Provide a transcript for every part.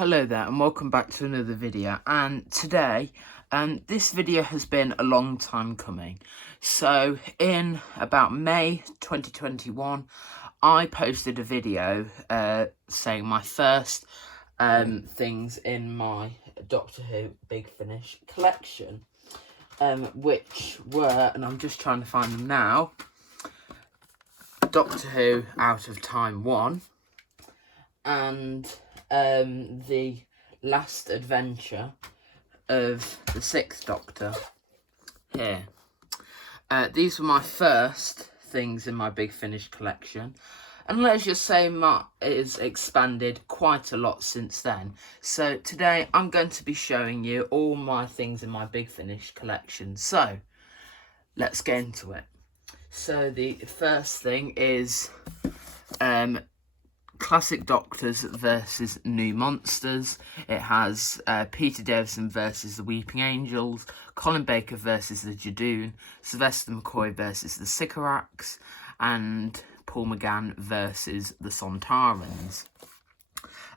Hello there and welcome back to another video, and today this video has been a long time coming. So in about May 2021 I posted a video saying my first things in my Doctor Who Big Finish collection, which were, and I'm just trying to find them now, Doctor Who Out of Time 1 and the last adventure of the Sixth Doctor here. These were my first things in my Big Finish collection, and let's just say it has expanded quite a lot since then. So today I'm going to be showing you all my things in my Big Finish collection. So let's get into it. So the first thing is Classic Doctors versus New Monsters. It has Peter Davison versus the Weeping Angels, Colin Baker versus the Judoon, Sylvester McCoy versus the Sycorax, and Paul McGann versus the Sontarans.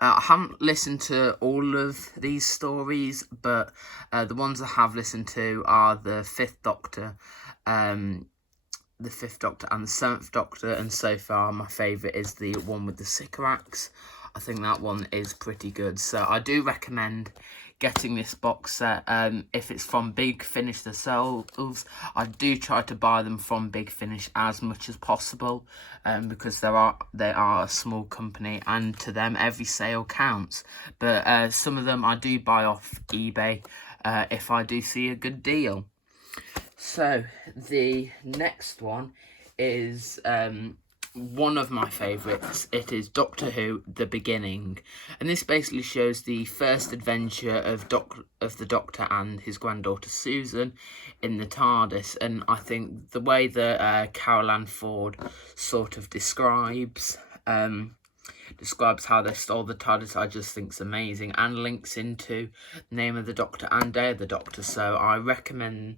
I haven't listened to all of these stories, but the ones I have listened to are the Fifth Doctor, the Fifth Doctor and the Seventh Doctor, and so far my favourite is the one with the Sycorax. I think that one is pretty good, so I do recommend getting this box set. If it's from Big Finish themselves, I do try to buy them from Big Finish as much as possible, because they are a small company and to them every sale counts. But some of them I do buy off eBay if I do see a good deal. So the next one is one of my favourites. It is Doctor Who The Beginning, and this basically shows the first adventure of the Doctor and his granddaughter Susan in the TARDIS. And I think the way that Carol Ann Ford sort of describes how they stole the TARDIS, I just think is amazing, and links into Name of the Doctor and Day of the Doctor. So I recommend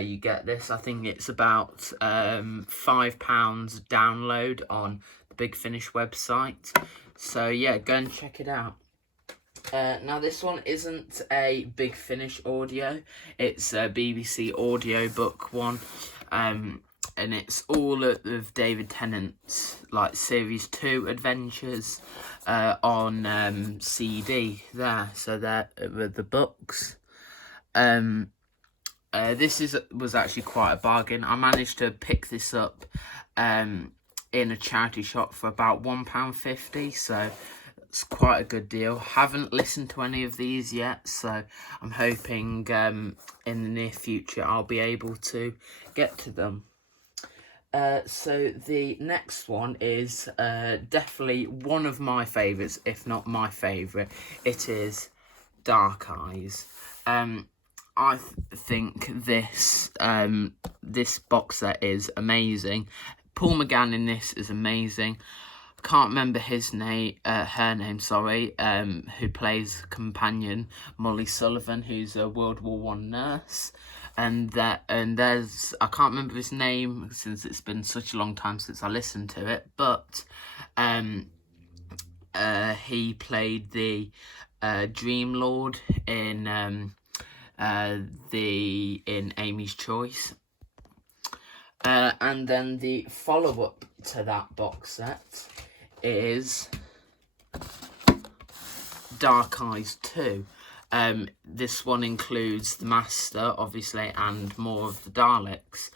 you get this. I think it's about £5 download on the Big Finish website. So yeah, go and check it out. Now this one isn't a Big Finish audio, it's a BBC audiobook one, and it's all of David Tennant's like Series 2 adventures on CD there. So there were the books. This was actually quite a bargain. I managed to pick this up in a charity shop for about £1.50, so it's quite a good deal. Haven't listened to any of these yet, so I'm hoping in the near future I'll be able to get to them. So the next one is definitely one of my favourites, if not my favourite. It is Dark Eyes. I think this box set is amazing. Paul McGann in this is amazing. I can't remember her name, sorry, who plays companion Molly Sullivan, who's a World War I nurse. And there's, I can't remember his name since it's been such a long time since I listened to it, but he played the Dream Lord in Amy's Choice. And then the follow-up to that box set is Dark Eyes 2. This one includes the Master, obviously, and more of the Daleks.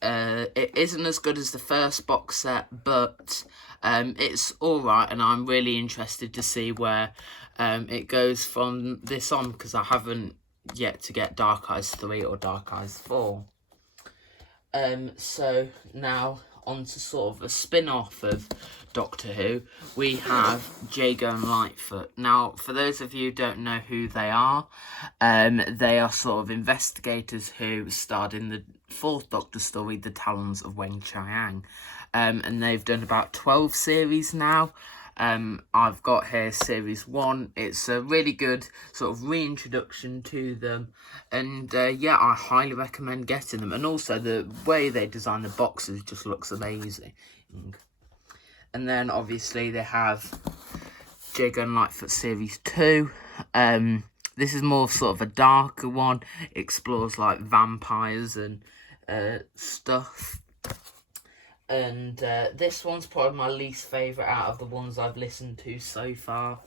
It isn't as good as the first box set, but it's alright, and I'm really interested to see where it goes from this on, because I haven't yet to get Dark Eyes 3 or Dark Eyes 4. So now on to sort of a spin-off of Doctor Who, we have Jago and Lightfoot. Now, for those of you who don't know who they are sort of investigators who starred in the fourth Doctor story, The Talons of Weng-Chiang. And they've done about 12 series now. I've got here series 1. It's a really good sort of reintroduction to them, and yeah, I highly recommend getting them. And also the way they design the boxes just looks amazing. And then obviously they have Jago and Lightfoot Series 2. This is more sort of a darker one. It explores like vampires and stuff. And this one's probably my least favourite out of the ones I've listened to so far.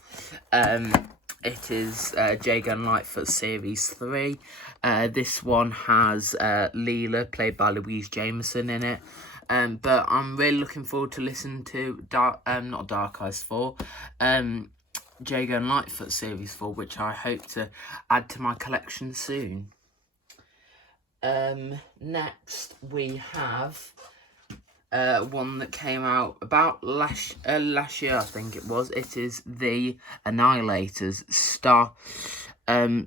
It is Jago and Lightfoot Series 3. This one has Leela, played by Louise Jameson, in it. But I'm really looking forward to listening to not Dark Eyes 4, Jago and Lightfoot Series 4, which I hope to add to my collection soon. Next we have one that came out about last year, I think it was. It is The Annihilators,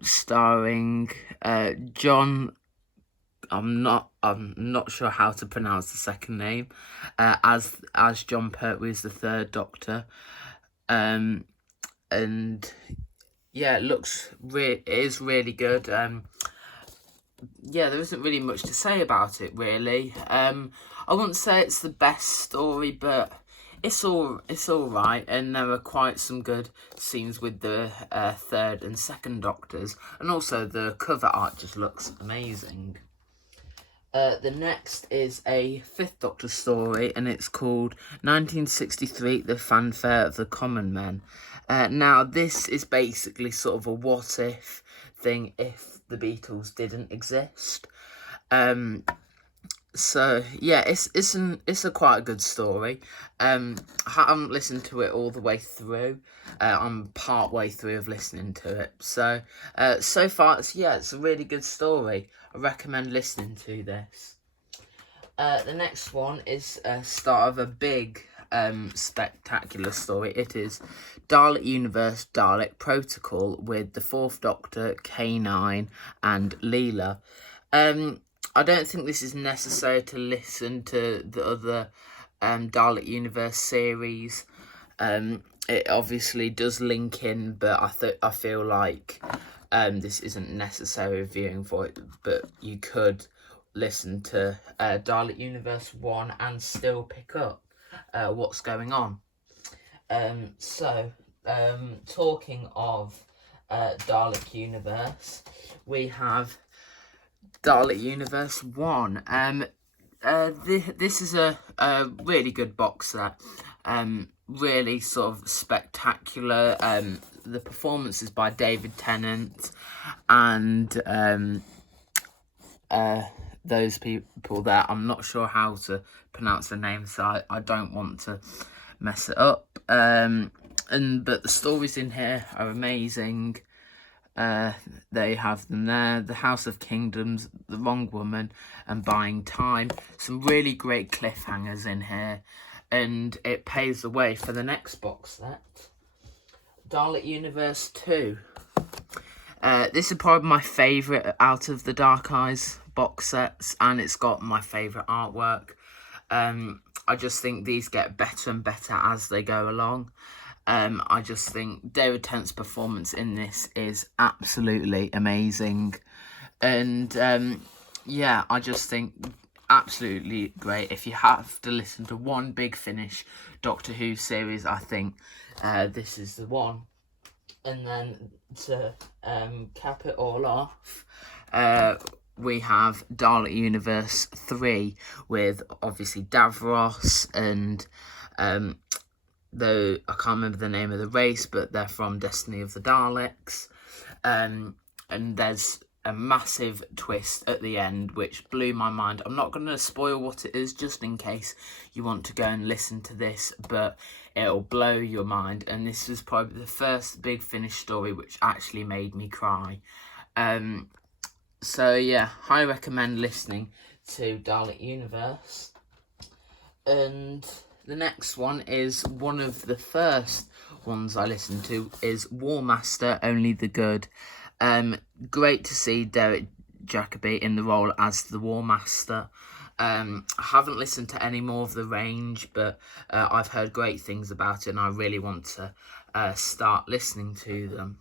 starring John. I'm not sure how to pronounce the second name. As Jon Pertwee, the third Doctor. And yeah, it is really good. Yeah, there isn't really much to say about it, really. I wouldn't say it's the best story, but it's all right, and there are quite some good scenes with the third and second Doctors, and also the cover art just looks amazing. The next is a Fifth Doctor story, and it's called 1963, The Fanfare of the Common Men. Now, this is basically sort of a what-if thing if the Beatles didn't exist. So, yeah, it's a quite a good story. I haven't listened to it all the way through. I'm part way through of listening to it. So, so far, it's a really good story. I recommend listening to this. The next one is a start of a big, spectacular story. It is Dalek Universe, Dalek Protocol, with the Fourth Doctor, K9, and Leela. I don't think this is necessary to listen to the other Dalek Universe series. It obviously does link in, but I feel like this isn't necessary viewing for it. But you could listen to Dalek Universe 1 and still pick up what's going on. Talking of Dalek Universe, we have Dalek Universe 1. This is a really good box set. Really sort of spectacular. The performance is by David Tennant and those people there. I'm not sure how to pronounce the name, so I don't want to mess it up. But the stories in here are amazing. They have them there. The House of Kingdoms, The Wrong Woman, and Buying Time. Some really great cliffhangers in here. And it paves the way for the next box set. Dalek Universe 2. This is probably my favourite out of the Dark Eyes box sets. And it's got my favourite artwork. I just think these get better and better as they go along. I just think David Tennant's performance in this is absolutely amazing. And, I just think absolutely great. If you have to listen to one Big Finish Doctor Who series, I think this is the one. And then to cap it all off, we have Dalek Universe 3 with obviously Davros and though I can't remember the name of the race, but they're from Destiny of the Daleks. And there's a massive twist at the end, which blew my mind. I'm not going to spoil what it is, just in case you want to go and listen to this, but it'll blow your mind. And this was probably the first Big Finish story which actually made me cry. So yeah, highly recommend listening to Dalek Universe. And the next one is one of the first ones I listened to, is War Master, Only the Good. Great to see Derek Jacobi in the role as the War Master. I haven't listened to any more of the range, but I've heard great things about it, and I really want to start listening to them.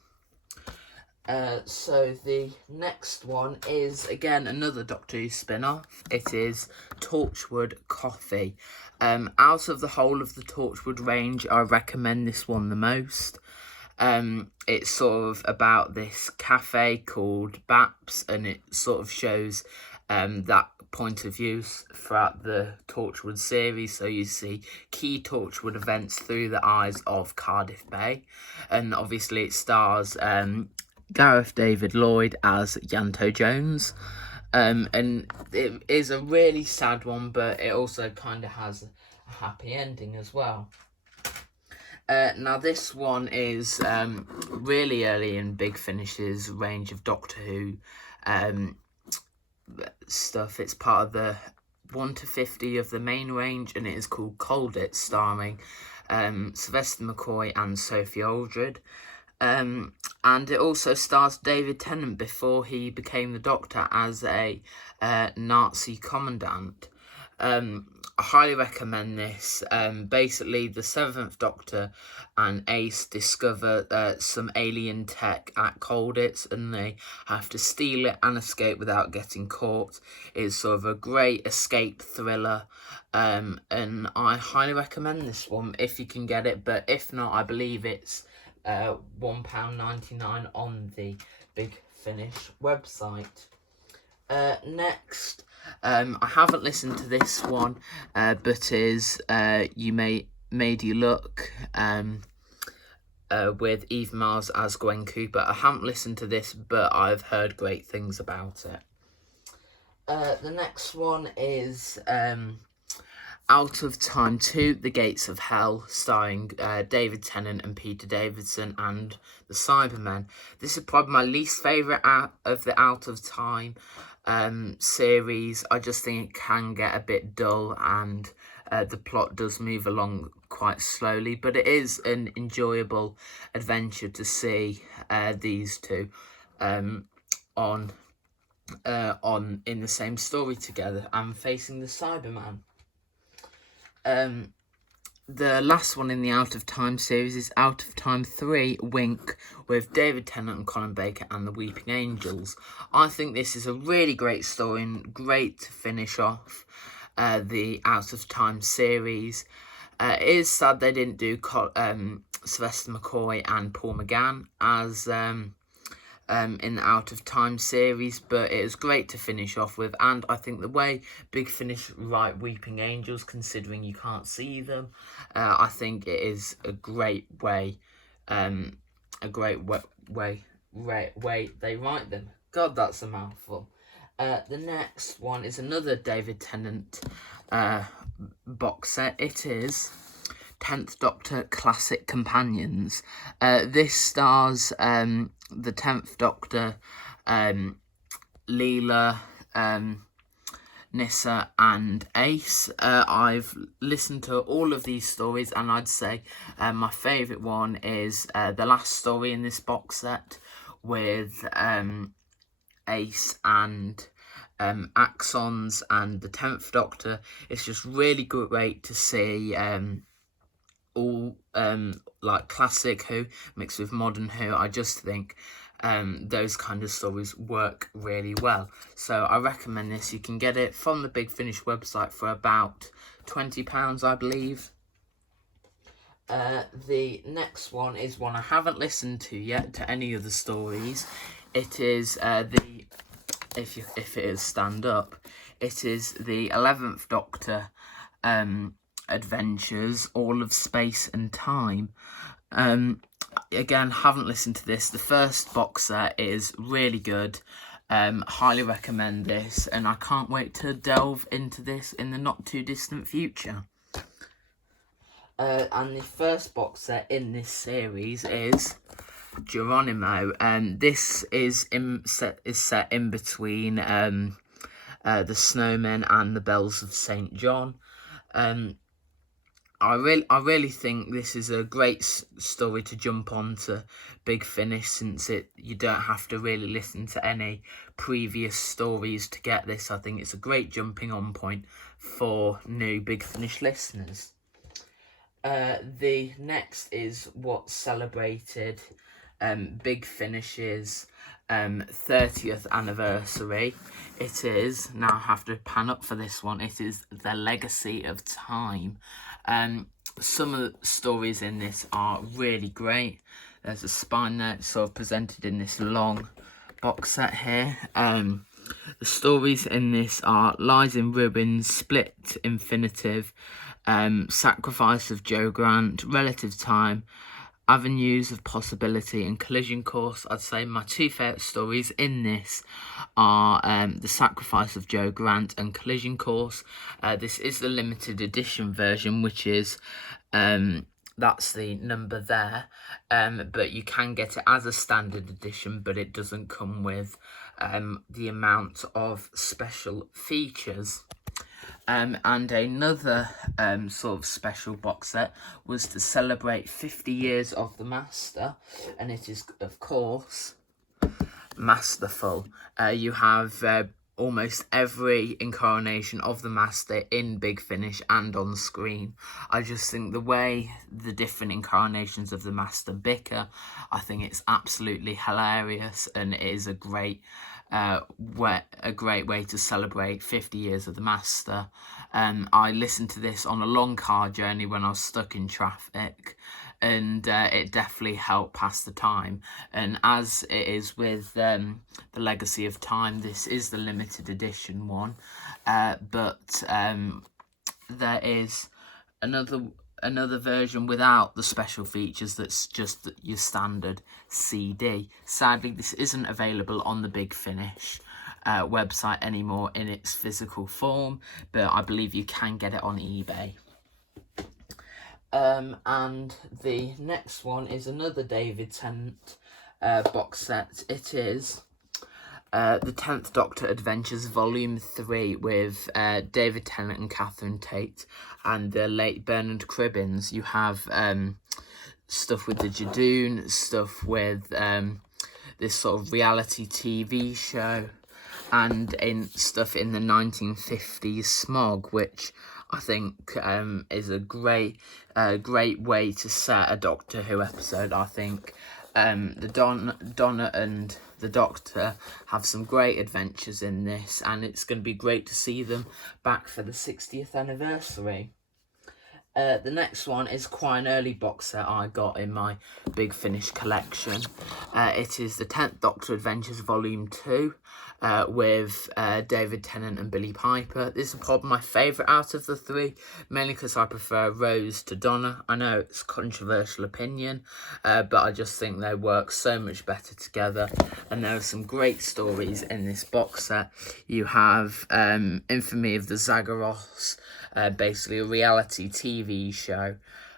So the next one is, again, another Doctor Who spin-off. It is Torchwood Coffee. Out of the whole of the Torchwood range, I recommend this one the most. It's sort of about this cafe called Baps, and it sort of shows that point of view throughout the Torchwood series. So you see key Torchwood events through the eyes of Cardiff Bay, and obviously it stars Gareth David Lloyd as Yanto Jones. And it is a really sad one, but it also kind of has a happy ending as well. Now this one is really early in Big Finish's range of Doctor Who stuff. It's part of the 1 to 50 of the main range, and it is called Cold It, starring Sylvester McCoy and Sophie Aldred. And it also stars David Tennant before he became the Doctor as a Nazi commandant. I highly recommend this. Basically, the 7th Doctor and Ace discover some alien tech at Colditz, and they have to steal it and escape without getting caught. It's sort of a great escape thriller, and I highly recommend this one if you can get it, but if not, I believe it's £1.99 on the Big Finish website. Next, I haven't listened to this one, but is You Made You Look, with Eve Mars as Gwen Cooper. I haven't listened to this, but I've heard great things about it. The next one is Out of Time 2, The Gates of Hell, starring David Tennant and Peter Davison and the Cybermen. This is probably my least favourite of the Out of Time series. I just think it can get a bit dull, and the plot does move along quite slowly, but it is an enjoyable adventure to see these two on in the same story together and facing the Cyberman. The last one in the Out of Time series is Out of Time 3, Wink, with David Tennant and Colin Baker and the Weeping Angels. I think this is a really great story and great to finish off the Out of Time series. It is sad they didn't do Sylvester McCoy and Paul McGann as in the Out of Time series, but it was great to finish off with, and I think the way Big Finish write Weeping Angels, considering you can't see them, I think it is a great way they write them. God, that's a mouthful. The next one is another David Tennant box set. It is 10th Doctor Classic Companions. This stars the 10th Doctor, Leela, Nyssa and Ace. I've listened to all of these stories, and I'd say my favourite one is the last story in this box set with Ace and Axons and the 10th Doctor. It's just really great to see all like classic Who mixed with modern Who. I just think those kind of stories work really well. So I recommend this. You can get it from the Big Finish website for about £20, I believe. The next one is one I haven't listened to yet, to any of the stories. It is if it is stand up, it is the 11th Doctor adventures, All of Space and Time. Again, haven't listened to this. The first box set is really good. Highly recommend this, and I can't wait to delve into this in the not too distant future. And the first box set in this series is Geronimo, and this is set in between the Snowmen and the Bells of St. John. I really think this is a great story to jump on to Big Finish, since you don't have to really listen to any previous stories to get this. I think it's a great jumping on point for new Big Finish listeners. The next is what's celebrated Big Finish's 30th anniversary. It is, now I have to pan up for this one, it is The Legacy of Time. Some of the stories in this are really great. There's a spine note sort of presented in this long box set here. The stories in this are Lies in Ruins, Split Infinitive, Sacrifice of Joe Grant, Relative Time, Avenues of Possibility, and Collision Course. I'd say my two favourite stories in this are The Sacrifice of Joe Grant and Collision Course. This is the limited edition version, which is that's the number there, but you can get it as a standard edition, but it doesn't come with the amount of special features. And another sort of special box set was to celebrate 50 years of the Master, and it is, of course, masterful. You have almost every incarnation of the Master in Big Finish and on screen. I just think the way the different incarnations of the Master bicker, I think it's absolutely hilarious, and it is a great way to celebrate 50 years of the Master. I listened to this on a long car journey when I was stuck in traffic, and it definitely helped pass the time. And as it is with The Legacy of Time, this is the limited edition one, but there is another version without the special features that's just your standard CD. Sadly, this isn't available on the Big Finish website anymore in its physical form, but I believe you can get it on eBay. And the next one is another David Tennant box set. It is The 10th Doctor Adventures Volume 3 with David Tennant and Catherine Tate and the late Bernard Cribbins. You have stuff with the Judoon, stuff with this sort of reality TV show, and stuff in the 1950s Smog, which I think is a great way to set a Doctor Who episode. I think the Donna and the Doctor have some great adventures in this, and it's going to be great to see them back for the 60th anniversary. The next one is quite an early box set I got in my Big Finish collection. It is the 10th Doctor Adventures Volume 2 with David Tennant and Billie Piper. This is probably my favourite out of the three, mainly because I prefer Rose to Donna. I know it's a controversial opinion, but I just think they work so much better together, and there are some great stories in this box set. You have Infamy of the Zagreus, basically a reality TV show.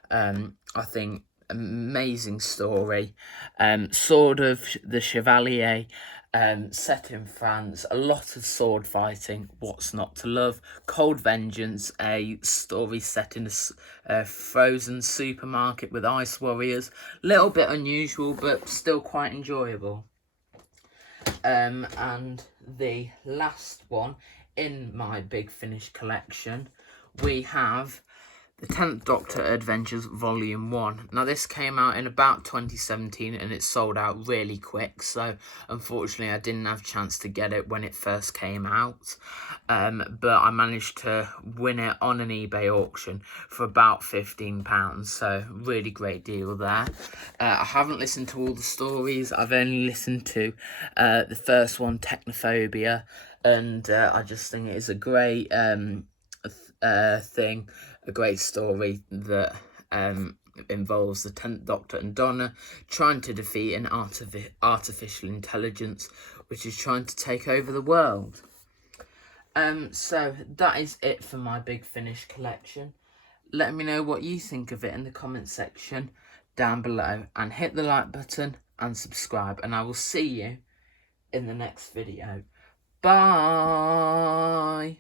I think amazing story. Sword of the Chevalier, set in France, a lot of sword fighting, what's not to love. Cold Vengeance, a story set in a frozen supermarket with ice warriors. Little bit unusual, but still quite enjoyable. And the last one in my Big Finish collection, we have the 10th Doctor Adventures Volume 1. Now, this came out in about 2017 and it sold out really quick, so unfortunately I didn't have a chance to get it when it first came out. But I managed to win it on an eBay auction for about £15, so really great deal there. I haven't listened to all the stories. I've only listened to the first one, Technophobia, and I just think it is a great thing, a great story that involves the 10th Doctor and Donna trying to defeat an artificial intelligence which is trying to take over the world. So that is it for my Big Finish collection. Let me know what you think of it in the comment section down below, and hit the like button and subscribe, and I will see you in the next video. Bye!